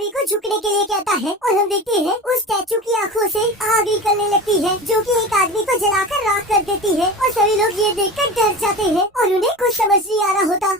सभी को झुकने के लिए कहता है और हम देखते हैं उस स्टैचू की आंखों से आग निकलने लगती है जो कि एक आदमी को जलाकर राख कर देती है और सभी लोग ये देखकर डर जाते हैं और उन्हें कुछ समझ नहीं आ रहा होता।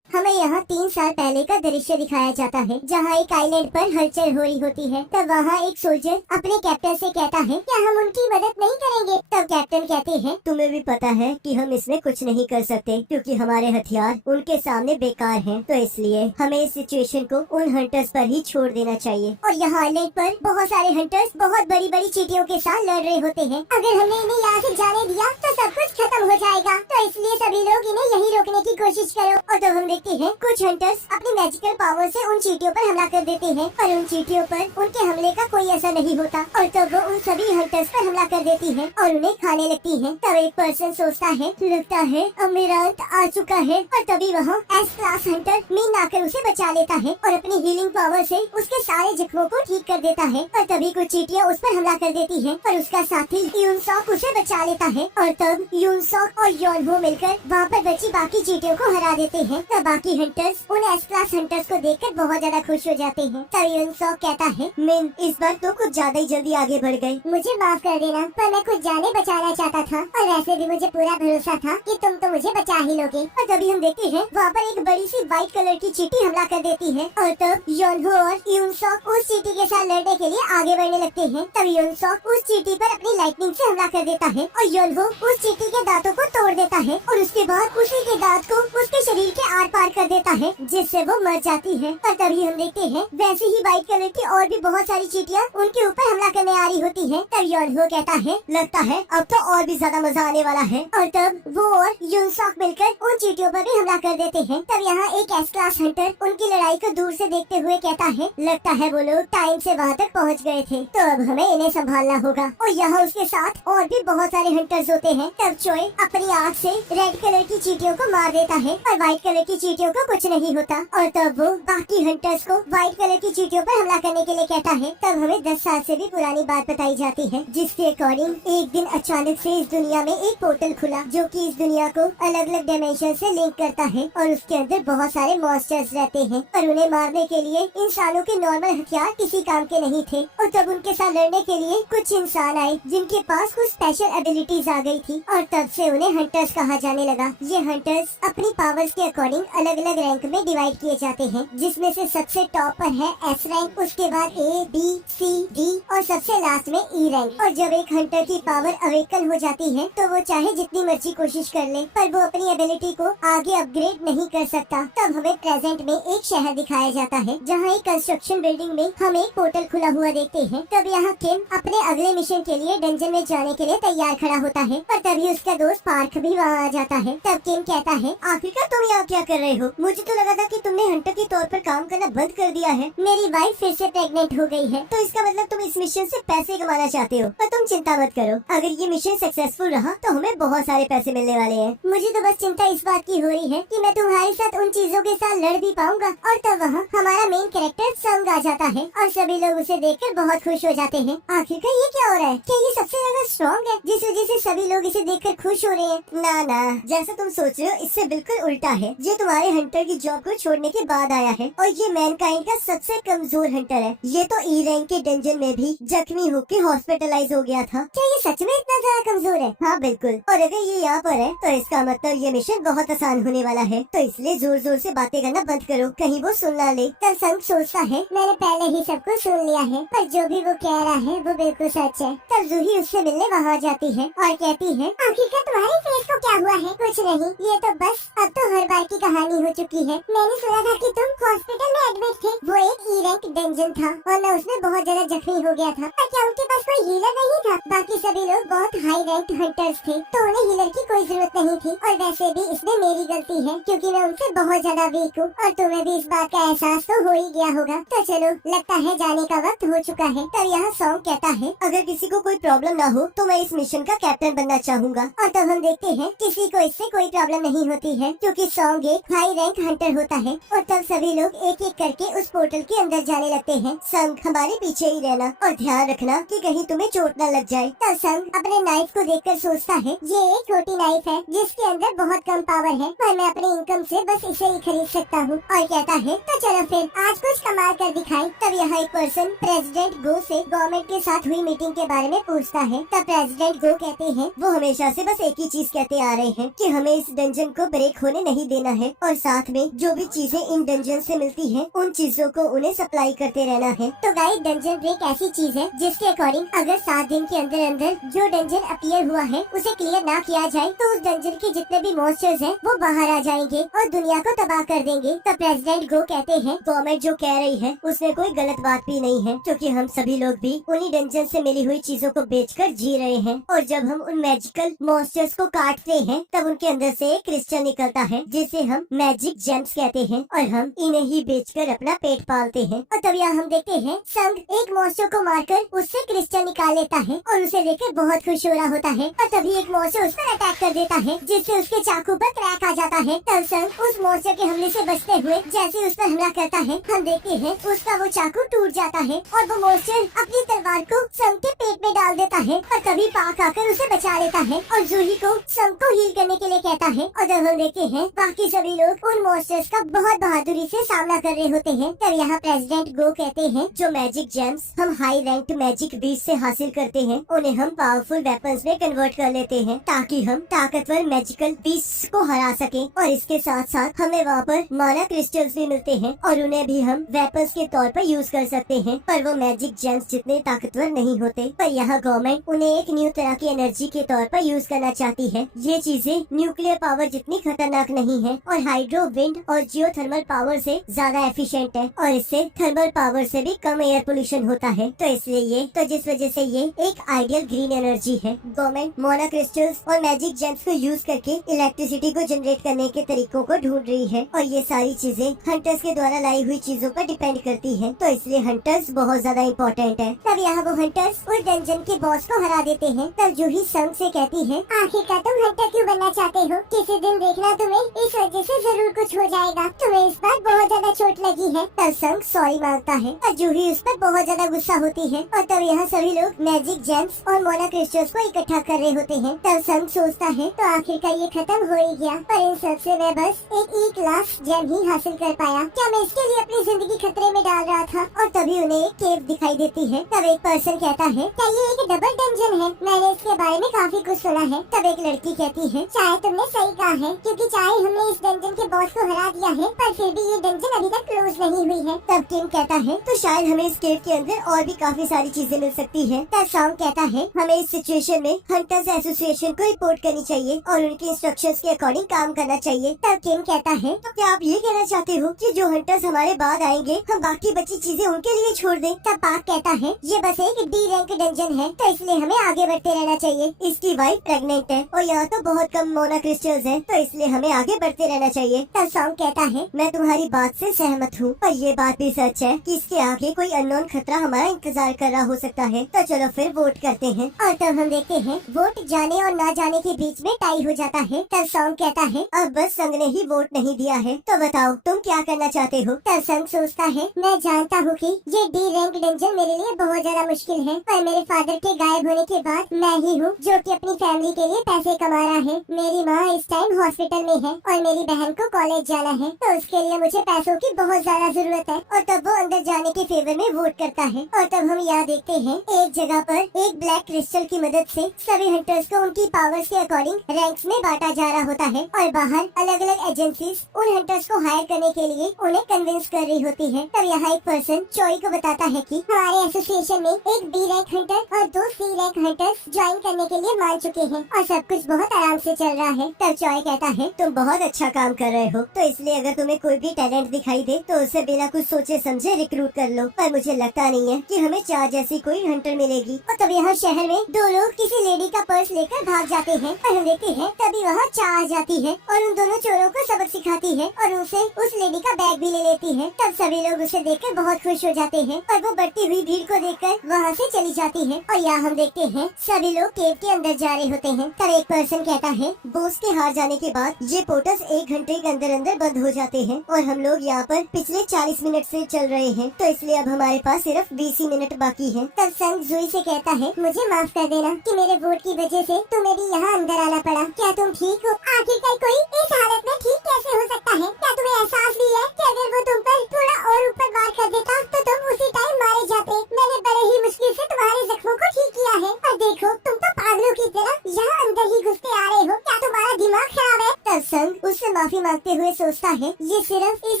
हमें यहाँ 3 साल पहले का दृश्य दिखाया जाता है जहाँ एक आइलैंड पर हलचल हो रही होती है। तब वहाँ एक सोल्जर अपने कैप्टन से कहता है क्या हम उनकी मदद नहीं करेंगे। तब कैप्टन कहते हैं तुम्हें भी पता है कि हम इसमें कुछ नहीं कर सकते क्योंकि हमारे हथियार उनके सामने बेकार हैं, तो इसलिए हमें इस सिचुएशन को उन हंटर्स पर ही छोड़ देना चाहिए। और यहाँ आइलैंड पर बहुत सारे हंटर्स बहुत बड़ी बड़ी चींटियों के साथ लड़ रहे होते हैं। अगर हमने इन्हें यहाँ से जाने दिया तो सब कुछ खत्म हो जाएगा, तो इसलिए सभी लोग इन्हें यही रोकने की कोशिश करो। और तब हम देखते हैं कुछ हंटर्स अपनी मैजिकल पावर से उन चींटियों पर हमला कर देते हैं पर उन चींटियों पर उनके हमले का कोई असर नहीं होता और तब वो उन सभी हंटर्स पर हमला कर देती है और उन्हें खाने लगती है। तब एक पर्सन सोचता है लगता है अब मेरा अंत आ चुका है और तभी वहाँ एस क्लास हंटर मीन आकर उसे बचा लेता है और अपनी हीलिंग पावर से उसके सारे जख्मों को ठीक कर देता है। और तभी कुछ चींटियाँ उस पर हमला कर देती है पर उसका साथी यूनसॉक उसे बचा लेता है और तब यूनसॉक और योनहो मिलकर वहाँ पर बची बाकी चींटियों को हरा देते हैं। तब बाकी हंटर्स उन एस क्लास हंटर्स को देखकर बहुत ज्यादा खुश हो जाते हैं। तब यूनसॉक कहता है मिन इस बार तो कुछ ज्यादा ही जल्दी आगे बढ़ गई, मुझे माफ कर देना पर मैं कुछ जाने बचाना चाहता था और वैसे भी मुझे पूरा भरोसा था कि तुम तो मुझे बचा ही लोगे। और तभी हम देखते हैं वहाँ पर एक बड़ी सी व्हाइट कलर की चींटी हमला कर देती है और तब योनहो और यूनसॉक उस चींटी के साथ लड़ने के लिए आगे बढ़ने लगते हैं। तब यूनसॉक उस चींटी पर अपनी लाइटनिंग से हमला कर देता है और योनहो उस चींटी के दांतों को तोड़ देता है और उसके बाद उसी के दांत को उसके शरीर के आर पार कर देता है जिससे वो मर जाती है। और तभी हम देखते हैं वैसे ही व्हाइट कलर की और भी बहुत सारी चींटियाँ उनके ऊपर हमला करने आ रही होती है। तब योनहो कहता है लगता है अब तो और भी ज्यादा मजा आने वाला है और तब वो और यूनसॉक मिलकर उन चींटियों पर भी हमला कर देते हैं। तब यहाँ एक एस क्लास हंटर उनकी लड़ाई को दूर से देखते हुए कहता है लगता है वो लोग टाइम से वहाँ तक पहुँच गए थे, तो अब हमें इन्हें संभालना होगा। और यहाँ उसके साथ और भी बहुत सारे हंटर्स होते हैं। तब चोय अपनी आँख से रेड कलर की चींटियों को मार देता है और व्हाइट कलर की चींटियों को कुछ नहीं होता और तब वो बाकी हंटर्स को व्हाइट कलर की चींटियों पर हमला करने के लिए कहता है। तब हमें 10 साल से भी पुरानी बात बताई जाती है जिसके अकॉर्डिंग एक दिन अचानक से इस दुनिया में एक पोर्टल खुला जो कि इस दुनिया को अलग अलग डायमेंशन से लिंक करता है और उसके अंदर बहुत सारे मॉन्स्टर्स रहते हैं और उन्हें मारने के लिए इंसानों के नॉर्मल हथियार किसी काम के नहीं थे। और तब उनके साथ लड़ने के लिए कुछ इंसान आए जिनके पास कुछ स्पेशल एबिलिटीज आ गई थी और तब से उन्हें हंटर्स कहा जाने लगा। ये हंटर्स अपनी पावर्स के अकॉर्डिंग अलग अलग रैंक में डिवाइड किए जाते हैं जिसमें से सबसे टॉप पर है एस रैंक, उसके बाद ए बी सी डी और सबसे लास्ट में ई रैंक। और जब एक हंटर की पावर अवेकन हो जाती है तो वो चाहे जितनी मर्जी कोशिश कर ले पर वो अपनी एबिलिटी को आगे अपग्रेड नहीं कर सकता। तब हमें प्रेजेंट में एक शहर दिखाया जाता है जहाँ एक कंस्ट्रक्शन बिल्डिंग में हम एक पोर्टल खुला हुआ देखते हैं। तब यहाँ किम अपने अगले मिशन के लिए डंजन में जाने के लिए तैयार खड़ा होता है और तभी उसका दोस्त पार्क भी वहाँ आ जाता है। तब किम कहता है आखिरकार तुम यहाँ क्या कर रहे हो, मुझे तो लगा था कि तुमने हंटर के तौर पर काम करना बंद कर दिया है। मेरी वाइफ फिर से प्रेग्नेंट हो गई है, तो इसका मतलब तुम इस मिशन से पैसे कमाना चाहते हो। पर तुम चिंता मत करो, अगर ये मिशन सक्सेसफुल रहा तो हमें बहुत सारे पैसे मिलने वाले हैं। मुझे तो बस चिंता इस बात की हो रही है कि मैं तुम्हारे साथ उन चीजों के साथ लड़ भी पाऊंगा। और तब वहाँ हमारा मेन कैरेक्टर संग आ जाता है और सभी लोग उसे देखकर बहुत खुश हो जाते हैं। आखिरकार ये क्या हो रहा है, क्या ये सबसे ज्यादा स्ट्रॉन्ग है जिस वजह से सभी लोग इसे देखकर खुश हो रहे हैं? ना ना, जैसा तुम सोच रहे हो इससे बिल्कुल उल्टा है। ये तुम्हारे हंटर की जॉब को छोड़ने के बाद आया है और ये मैनकाइंड का सबसे कमजोर हंटर है। ये तो ई रैंक के डंजन में भी जख्मी होकर हॉस्पिटलाइज हो गया था। क्या ये सच में इतना ज्यादा कमजोर है? हाँ बिल्कुल, और अगर ये यहाँ पर है तो इसका मतलब ये मिशन बहुत आसान होने वाला है, तो इसलिए जोर जोर से बातें करना बंद करो, कहीं वो सुन ना ले। तब संग सोचता है मैंने पहले ही सब कुछ सुन लिया है, पर जो भी वो कह रहा है वो बिल्कुल सच है। तब जूही उससे मिलने वहाँ जाती है और कहती है आखिरकार तुम्हारे फेस को क्या हुआ है? कुछ नहीं, ये तो बस अब तो हर बार की कहानी हो चुकी है। मैंने सुना था कि तुम हॉस्पिटल में एडमिट थे, वो एक ई रैंक डंजन था और मैं उसमें बहुत ज्यादा जख्मी हो गया था। पर क्या उनके पास कोई हीलर नहीं था? बाकी सभी लोग बहुत हाई रैंक हंटर्स थे तो उन्हें हीलर की कोई जरूरत नहीं थी। और वैसे भी इसमें मेरी गलती है क्योंकि मैं उनसे बहुत ज्यादा वीक हूँ और तुम्हें भी इस बात का एहसास तो हो ही गया होगा। तो चलो, लगता है जाने का वक्त हो चुका है। तब यहाँ सॉन्ग कहता है अगर किसी को कोई प्रॉब्लम ना हो तो मैं इस मिशन का कैप्टन बनना चाहूँगा। और तब हम देखते हैं किसी को इससे कोई प्रॉब्लम नहीं होती है क्योंकि सॉन्ग एक हाई रैंक हंटर होता है। और तब सभी लोग एक एक करके उस पोर्टल के अंदर डर जाने लगते हैं। संग हमारे पीछे ही रहना और ध्यान रखना कि कहीं तुम्हें चोट न लग जाए। तब संग अपने नाइफ को देखकर सोचता है ये एक छोटी नाइफ है जिसके अंदर बहुत कम पावर है, पर मैं अपनी इनकम से बस इसे ही खरीद सकता हूँ। और कहता है तो चलो फिर आज कुछ कमाल कर दिखाए। तब यहाँ एक पर्सन प्रेसिडेंट गो से गवर्नमेंट के साथ हुई मीटिंग के बारे में पूछता है। तब प्रेसिडेंट गो कहते हैं वो हमेशा से बस एक ही चीज कहते आ रहे हैं कि हमें इस डंजन को ब्रेक होने नहीं देना है और साथ में जो भी चीजें इन डंजन से मिलती हैं उन चीजों को उन्हें सप्लाई करते रहना है। तो गाइस डंजन ब्रेक ऐसी चीज है जिसके अकॉर्डिंग अगर 7 दिन के अंदर अंदर जो डंजन अपीयर हुआ है उसे क्लियर ना किया जाए तो उस डंजन के जितने भी मॉन्स्टर्स हैं वो बाहर आ जाएंगे और दुनिया को तबाह कर देंगे। तो प्रेसिडेंट गो कहते हैं गवर्नमेंट जो कह रही है उसमें कोई गलत बात भी नहीं है, क्योंकि हम सभी लोग भी उन्हीं डंजन से मिली हुई चीजों को बेचकर जी रहे हैं और जब हम उन मैजिकल मॉन्स्टर्स को काटते हैं तब उनके अंदर से एक क्रिस्टल निकलता है जिसे हम मैजिक जेम्स कहते हैं और हम इन्हें ही बेचकर अपना पेट पालते हैं। और तब यहाँ हम देखते हैं संग एक मॉन्स्टर को मारकर उससे क्रिस्टल निकाल लेता है और उसे लेकर बहुत खुश हो रहा होता है और तभी एक मॉन्स्टर उस पर अटैक कर देता है जिससे उसके चाकू पर क्रैक आ जाता है। तब संग उस मॉन्स्टर के हमले से बचते हुए जैसे उस पर हमला करता है हम देखते हैं उसका वो चाकू टूट जाता है और वो मॉन्स्टर अपनी तलवार को संग के पेट में डाल देता है और तभी पाक आकर उसे बचा लेता है और जूही को संग को हील करने के लिए कहता है। और जब हम देखते हैं बाकी सभी लोग उन मॉन्स्टर्स का बहुत बहादुरी से सामना कर रहे होते हैं तब यहाँ प्रेसिडेंट गो कहते हैं जो मैजिक जेम्स हम हाई रैंक्ड मैजिक बीस्ट से हासिल करते हैं उन्हें हम पावरफुल वेपन्स में कन्वर्ट कर लेते हैं ताकि हम ताकतवर मैजिकल बीस्ट को हरा सकें। और इसके साथ साथ हमें वहाँ पर माना क्रिस्टल्स भी मिलते हैं और उन्हें भी हम वेपन्स के तौर पर यूज कर सकते हैं, पर वो मैजिक जेम्स जितने ताकतवर नहीं होते। पर यहाँ गवर्नमेंट उन्हें एक न्यू तरह की एनर्जी के तौर पर यूज करना चाहती है। ये चीजें न्यूक्लियर पावर जितनी खतरनाक नहीं है और हाइड्रो विंड और जियो थर्मल पावर से ज्यादा एफिशिएंट है और इससे थर्मल पावर से भी कम एयर पोल्यूशन होता है। तो इसलिए ये जिस वजह से ये एक आइडियल ग्रीन एनर्जी है। गवर्नमेंट मोना क्रिस्टल्स और मैजिक जेम्स को यूज करके इलेक्ट्रिसिटी को जनरेट करने के तरीकों को ढूंढ रही है और ये सारी चीजें हंटर्स के द्वारा लाई हुई चीजों पर डिपेंड करती है। तो इसलिए हंटर्स बहुत ज्यादा इम्पोर्टेंट है। तब यहाँ वो हंटर्स उस डंजन के बॉस को हरा देते हैं। तब जूही संग से कहती है आखिरकार तुम हंटर क्यों बनना चाहते हो? किसी दिन देखना तुम्हें इस वजह से जरूर कुछ हो जाएगा। तुम्हें इस बार बहुत ज्यादा चोट लगी है। तब संग सॉरी मांगता है और जूही उस पर बहुत ज्यादा गुस्सा होती है और तब यहाँ सभी लोग मैजिक जेम्स और मोना क्रिस्टल्स को इकट्ठा कर रहे होते हैं। तब संग सोचता है तो आखिरकार ये खत्म हो ही गया, पर इन सब से मैं बस एक लास्ट जेम ही हासिल कर पाया। क्या मैं इसके लिए अपनी जिंदगी खतरे में डाल रहा था? और तभी उन्हें एक केव दिखाई देती है। तब एक पर्सन कहता है क्या ये एक डबल डंजन है? मैंने इसके बारे में काफी कुछ सुना है। तब एक लड़की कहती है चाहे तुमने सही कहा है, क्योंकि चाहे हमने इस डंजन के बॉस को हरा दिया है पर फिर भी ये डंजन अभी तक क्लोज नहीं हुई है। तब किम कहता है तो शायद हमें इस केव के अंदर और भी काफी सारी चीजें मिल सकती है। तब सॉन्ग कहता है हमें इस सिचुएशन में हंटर्स एसोसिएशन को रिपोर्ट करनी चाहिए और उनके इंस्ट्रक्शंस के अकॉर्डिंग काम करना चाहिए। तब किम कहता है तो क्या आप ये कहना चाहते हो कि जो हंटर्स हमारे बाद आएंगे हम बाकी बची चीजें उनके लिए छोड़ दें? तब पाक कहता है ये बस एक डी रैंक डंजन है तो इसलिए हमें आगे बढ़ते रहना चाहिए। इसकी वाइफ प्रेग्नेंट है और यहाँ तो बहुत कम मोना क्रिस्टल्स हैं, तो इसलिए हमें आगे बढ़ते रहना चाहिए। तब सॉन्ग कहता है मैं तुम्हारी बात से सहमत हूँ, पर ये बात भी सच है कि इसके आगे कोई अननोन खतरा हमारा इंतजार कर रहा हो सकता है। तो चलो फिर वोट करते हैं। और तब हम देखते हैं वोट जाने और ना जाने के बीच में टाई हो जाता है। तब सॉन्ग कहता है अब बस संग ने ही वोट नहीं दिया है, तो बताओ तुम क्या करना चाहते हो? तब संग सोचता है मैं जानता हूँ कि ये डी रैंक डंजन मेरे लिए बहुत ज्यादा मुश्किल है, पर मेरे फादर के गायब होने के बाद मैं ही हूँ जो कि अपनी फैमिली के लिए पैसे कमा रहा है। मेरी माँ इस टाइम हॉस्पिटल में है और मेरी बहन को कॉलेज जाना है, तो उसके लिए मुझे पैसों की बहुत ज्यादा जरूरत है। और तब वो अंदर जाने के फेवर में वोट करता है। और तब हम यहाँ देखते हैं एक जगह पर एक ब्लैक क्रिस्टल की मदद से सभी हंटर्स को उनकी पावर्स के अकॉर्डिंग रैंक्स में बांटा जा रहा होता है और बाहर अलग अलग एजेंसीज उन हंटर्स को हायर करने के लिए उन्हें कन्विंस कर रही होती है। तब यहाँ एक पर्सन चॉय को बताता है कि हमारे एसोसिएशन में एक बी रैंक हंटर और 2 सी रैंक हंटर्स ज्वाइन करने के लिए मान चुके हैं और सब कुछ बहुत आराम से चल रहा है। तब चॉय कहता है तुम बहुत अच्छा काम कर रहे हो, तो इसलिए अगर तुम्हें कोई भी टैलेंट दिखाई दे तो उसे बिना कुछ सोचे समझे रिक्रूट कर लो, पर मुझे लगता नहीं नहीं है कि हमें चार जैसी कोई हंटर मिलेगी। और तब यहाँ शहर में दो लोग किसी लेडी का पर्स लेकर भाग जाते हैं और हम देखते हैं तभी वहाँ चार आ जाती है और उन दोनों चोरों को सबक सिखाती है और उनसे उस लेडी का बैग भी ले लेती है। तब सभी लोग उसे देखकर बहुत खुश हो जाते हैं और वो बढ़ती हुई भीड़ को देखकर वहाँ से चली जाती है। और यहाँ हम देखते हैं सभी लोग केव के अंदर जा रहे होते हैं। तब एक पर्सन कहता है बॉस के हार जाने के बाद ये पोर्टल्स 1 घंटे के अंदर अंदर बंद हो जाते हैं और हम लोग यहाँ पर पिछले 40 मिनट से चल रहे हैं, तो इसलिए अब हमारे पास सिर्फ 20 ही मिनट बाकी है। तब संग जूही से कहता है मुझे माफ कर देना कि मेरे वोट की वजह से तुम्हें भी यहाँ अंदर आना पड़ा। क्या तुम ठीक हो? आखिरकार कोई इस हालत में ठीक कैसे हो सकता है? क्या तुम्हें एहसास भी है कि अगर वो तुम पर थोड़ा और ऊपर वार कर देता तो तुम उसी टाइम मारे जाते। मैंने बड़े ही मुश्किल से तुम्हारे जख्मों को ठीक किया है और देखो तुम तो पागलों की तरह यहाँ अंदर ही घुसते आ रहे हो। क्या तुम्हारा दिमाग खराब है? तब संग उससे माफी मांगते हुए सोचता है ये सिर्फ इस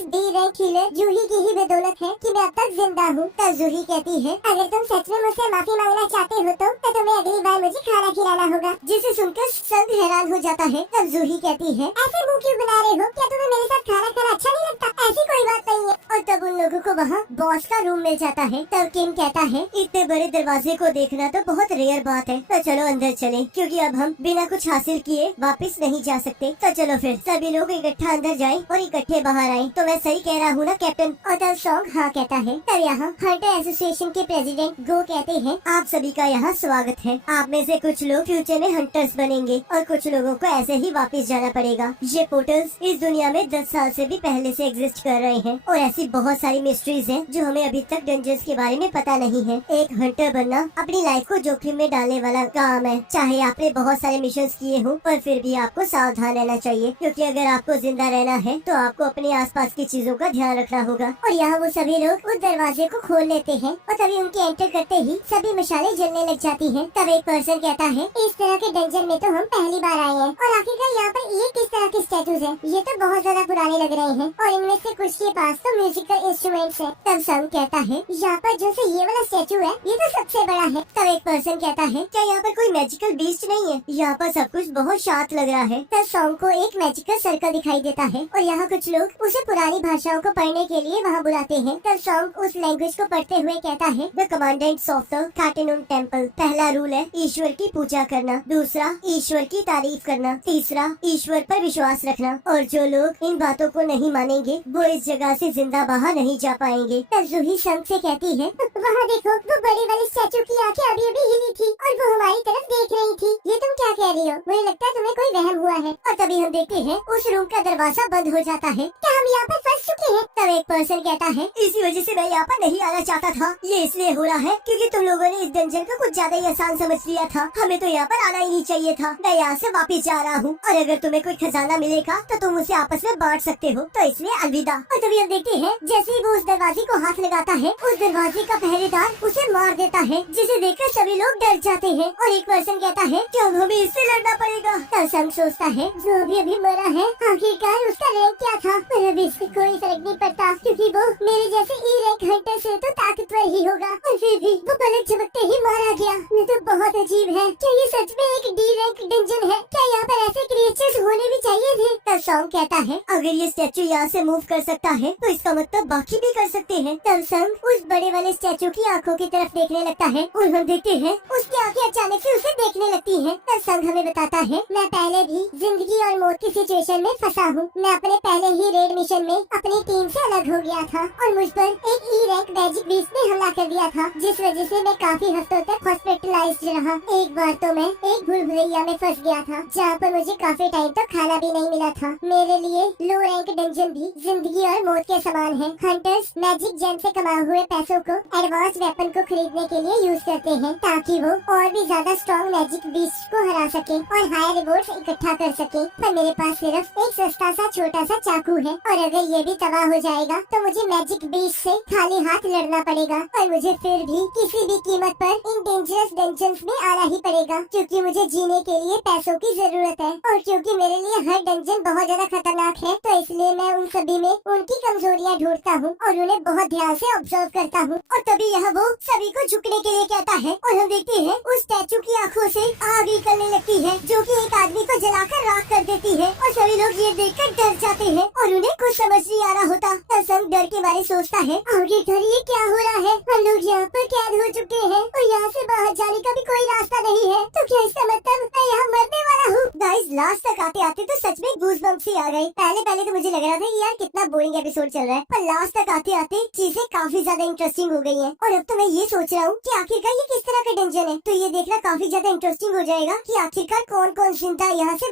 बी रैंक किलर जूही की ही बदौलत है कि मैं अब तक जिंदा हूँ। तब जूही कहती है अगर तुम सच में मुझसे माफी मांगना चाहते हो तो तुम्हें अगली बार मुझे खाना खिलाना होगा। जिसे सुनकर संग हैरान हो जाता है। तब जूही कहती है ऐसे मुंह क्यों बना रहे हो? क्या तुम्हें मेरे साथ खाना खाना अच्छा नहीं लगता? ऐसी कोई बात नहीं है। और तब उन लोगों को वहाँ बॉस का रूम मिल जाता है। तब किम कहता है इतने बड़े दरवाजे को देखना तो बहुत रेयर बात है, तो चलो अंदर चलें, क्योंकि अब हम बिना कुछ हासिल किए वापस नहीं जा सकते। तो चलो फिर सभी लोग इकट्ठा अंदर जाएं और इकट्ठे बाहर आएं। तो मैं सही कह रहा हूँ ना कैप्टन? और तब सॉन्ग हाँ कहता है। तब यहाँ हंटर एसोसिएशन के प्रेसिडेंट गो कहते हैं आप सभी का यहाँ स्वागत है। आप में से कुछ लोग फ्यूचर में हंटर्स बनेंगे और कुछ लोगों को ऐसे ही वापस जाना पड़ेगा। ये पोर्टल्स इस दुनिया में 10 साल से भी पहले से एग्जिस्ट कर रहे हैं और ऐसी बहुत सारी मिस्ट्रीज हैं जो हमें अभी तक डंजन्स के बारे में पता नहीं है। एक हंटर बनना अपनी लाइफ को जोखिम में डालने वाला काम है। चाहे आपने बहुत सारे मिशंस किए हों, पर फिर भी आपको सावधान रहना चाहिए, क्योंकि अगर आपको जिंदा रहना है तो आपको अपने आसपास की चीजों का ध्यान रखना होगा। और यहाँ वो सभी लोग उस दरवाजे को खोल लेते हैं और तभी उनके एंटर करते ही सभी मशालें जलने लग जाती हैं। तब एक पर्सन कहता है इस तरह के डंजन में तो हम पहली बार आए हैं और आखिरकार यहाँ पर ये किस तरह के स्टैचूज हैं? ये तो बहुत ज्यादा पुराने लग रहे हैं और इनमें से कुछ के पास तो म्यूजिकल इंस्ट्रूमेंट्स हैं। तब संग कहता है यहाँ पर जो से ये वाला स्टैचू है ये तो सबसे बड़ा है। तब एक पर्सन कहता है क्या यहाँ पर कोई मैजिकल बीस्ट नहीं है? यहाँ पर सब कुछ बहुत शांत लग रहा है। तब सॉन्ग को एक मैजिकल सर्कल दिखाई देता है और यहाँ कुछ लोग उसे पुरानी भाषाओं को पढ़ने के लिए वहाँ बुलाते हैं। तब सॉन्ग उस लैंग्वेज को पढ़ते हुए कहता है द कमांडेंट्स ऑफ द कैटेनून टेम्पल। पहला रूल है ईश्वर की पूजा करना, दूसरा ईश्वर की तारीफ करना, तीसरा ईश्वर पर विश्वास रखना, और जो लोग इन बातों को नहीं मानेंगे वो इस जगह से जिंदा बाहर नहीं जा पाएंगे। तब जूही संग से कहती है वहाँ देखो वो बड़े वाले स्टैचू की आंखें अभी अभी हिली थी और वो हमारी तरफ देख रही थी। ये तुम क्या कह रही हो? मुझे लगता है तुम्हें कोई वहम हुआ है। और तभी हम देखते हैं उस रूम का दरवाजा बंद हो जाता है। क्या हम यहाँ पर फंस चुके हैं? तब एक पर्सन कहता है इसी वजह से मैं यहाँ पर नहीं आना चाहता था। ये इसलिए हो रहा है क्योंकि तुम लोगों ने इस डंजन को कुछ ज्यादा ही आसान समझ लिया था। हमें तो यहाँ पर आना ही नहीं चाहिए था। मैं यहाँ से वापस जा रहा हूँ और अगर तुम्हें कोई खजाना मिलेगा तो तुम उसे आपस में बांट सकते हो, तो इसलिए अलविदा। और तभी हम देखते हैं जैसे ही वो उस दरवाजे को हाथ लगाता है उस दरवाजे का पहरेदार उसे मार देता है, जिसे देखकर सभी लोग डर जाते हैं। और एक पर्सन कहता है क्या हमें इससे लड़ना पड़ेगा? तब संग सोचता है जो अभी मरा है आखिरकार उसका रैंक क्या था? पर अभी इससे कोई फर्क नहीं पड़ता क्योंकि वो मेरे जैसे ई रैंक हंटर से तो ताकतवर ही होगा। और फिर भी वो पलक झपकते ही मारा गया। ये तो बहुत अजीब है। क्या ये सच में एक डी रैंक डंजन है? क्या यहाँ पर ऐसे क्रिएचर्स होने भी चाहिए थे? तब सॉन्ग कहता है अगर ये स्टैचू यहाँ से मूव कर सकता है तो इसका मतलब बाकी भी कर सकते हैं। तब संग उस बड़े वाले स्टैचू की आंखों की तरफ देखने लगता है और हम देखते हैं उसकी आंखें अचानक से उसे देखने लगती हैं। तब संग हमें बताता है मैं पहले भी जिंदगी और मौत की सिचुएशन में फंसा हूँ। मैं अपने पहले ही रेड मिशन में अपनी टीम से अलग हो गया था और मुझ पर एक ई रैंक मैजिक बीस्ट ने हमला कर दिया था, जिस वजह से मैं काफी हफ्तों तक हॉस्पिटलाइज्ड रहा। एक बार तो मैं एक भूल भुलैया में फंस गया था जहाँ पर मुझे काफी टाइम तक खाना भी नहीं मिला था। मेरे लिए लो रैंक डंजन भी जिंदगी और मौत के समान है। हंटर्स मैजिक जेम से कमाए हुए पैसों को एडवांस वेपन को खरीदने के लिए यूज करते हैं ताकि वो और भी ज्यादा स्ट्रॉन्ग मैजिक बीस्ट को हरा सके और हायर रिवॉर्ड्स इकट्ठा कर सके। पर मेरे पास सिर्फ एक सस्ता सा छोटा सा चाकू है और अगर ये भी तबाह हो जाएगा तो मुझे मैजिक बीस्ट से खाली हाथ लड़ना पड़ेगा और मुझे फिर भी किसी भी कीमत पर इन डेंजरस डंजन्स में आना ही पड़ेगा, क्योंकि मुझे जीने के लिए पैसों की जरूरत है और क्योंकि मेरे लिए हर डंजन बहुत ज्यादा खतरनाक है, तो इसलिए मैं उन सभी में उनकी कमजोरियां ढूंढता हूँ और उन्हें बहुत ध्यान से ऑब्जर्व करता हूँ। और तभी तभी यहाँ वो सभी को झुकने के लिए कहता है और हम देखते हैं उस स्टैचू की आंखों से आग निकलने लगती है जो कि एक आदमी को जलाकर राख कर देती है और सभी लोग ये देखकर डर जाते हैं और उन्हें कुछ समझ नहीं आ रहा होता। तसम डर के बारे सोचता है आखिरकार ये क्या हो रहा है, हम लोग यहाँ पर कैद हो चुके हैं और यहाँ से बाहर जाने का भी कोई रास्ता नहीं है, तो क्या इसका मतलब मैं यहाँ मरने वाला हूँ। गाइस लास्ट तक आते आते तो सच में गूज़बम्प्स ही आ गए। पहले तो मुझे लग रहा था कि यार कितना बोरिंग एपिसोड चल रहा है, पर लास्ट तक आते आते चीजें काफी ज्यादा इंटरेस्टिंग हो गई हैं। और अब तो मैं ये सोच रहा हूँ कि आखिरकार ये किस तरह का डेंजर है, तो ये देखना काफी ज्यादा इंटरेस्टिंग हो जाएगा कि आखिरकार कौन कौन जिंदा यहाँ से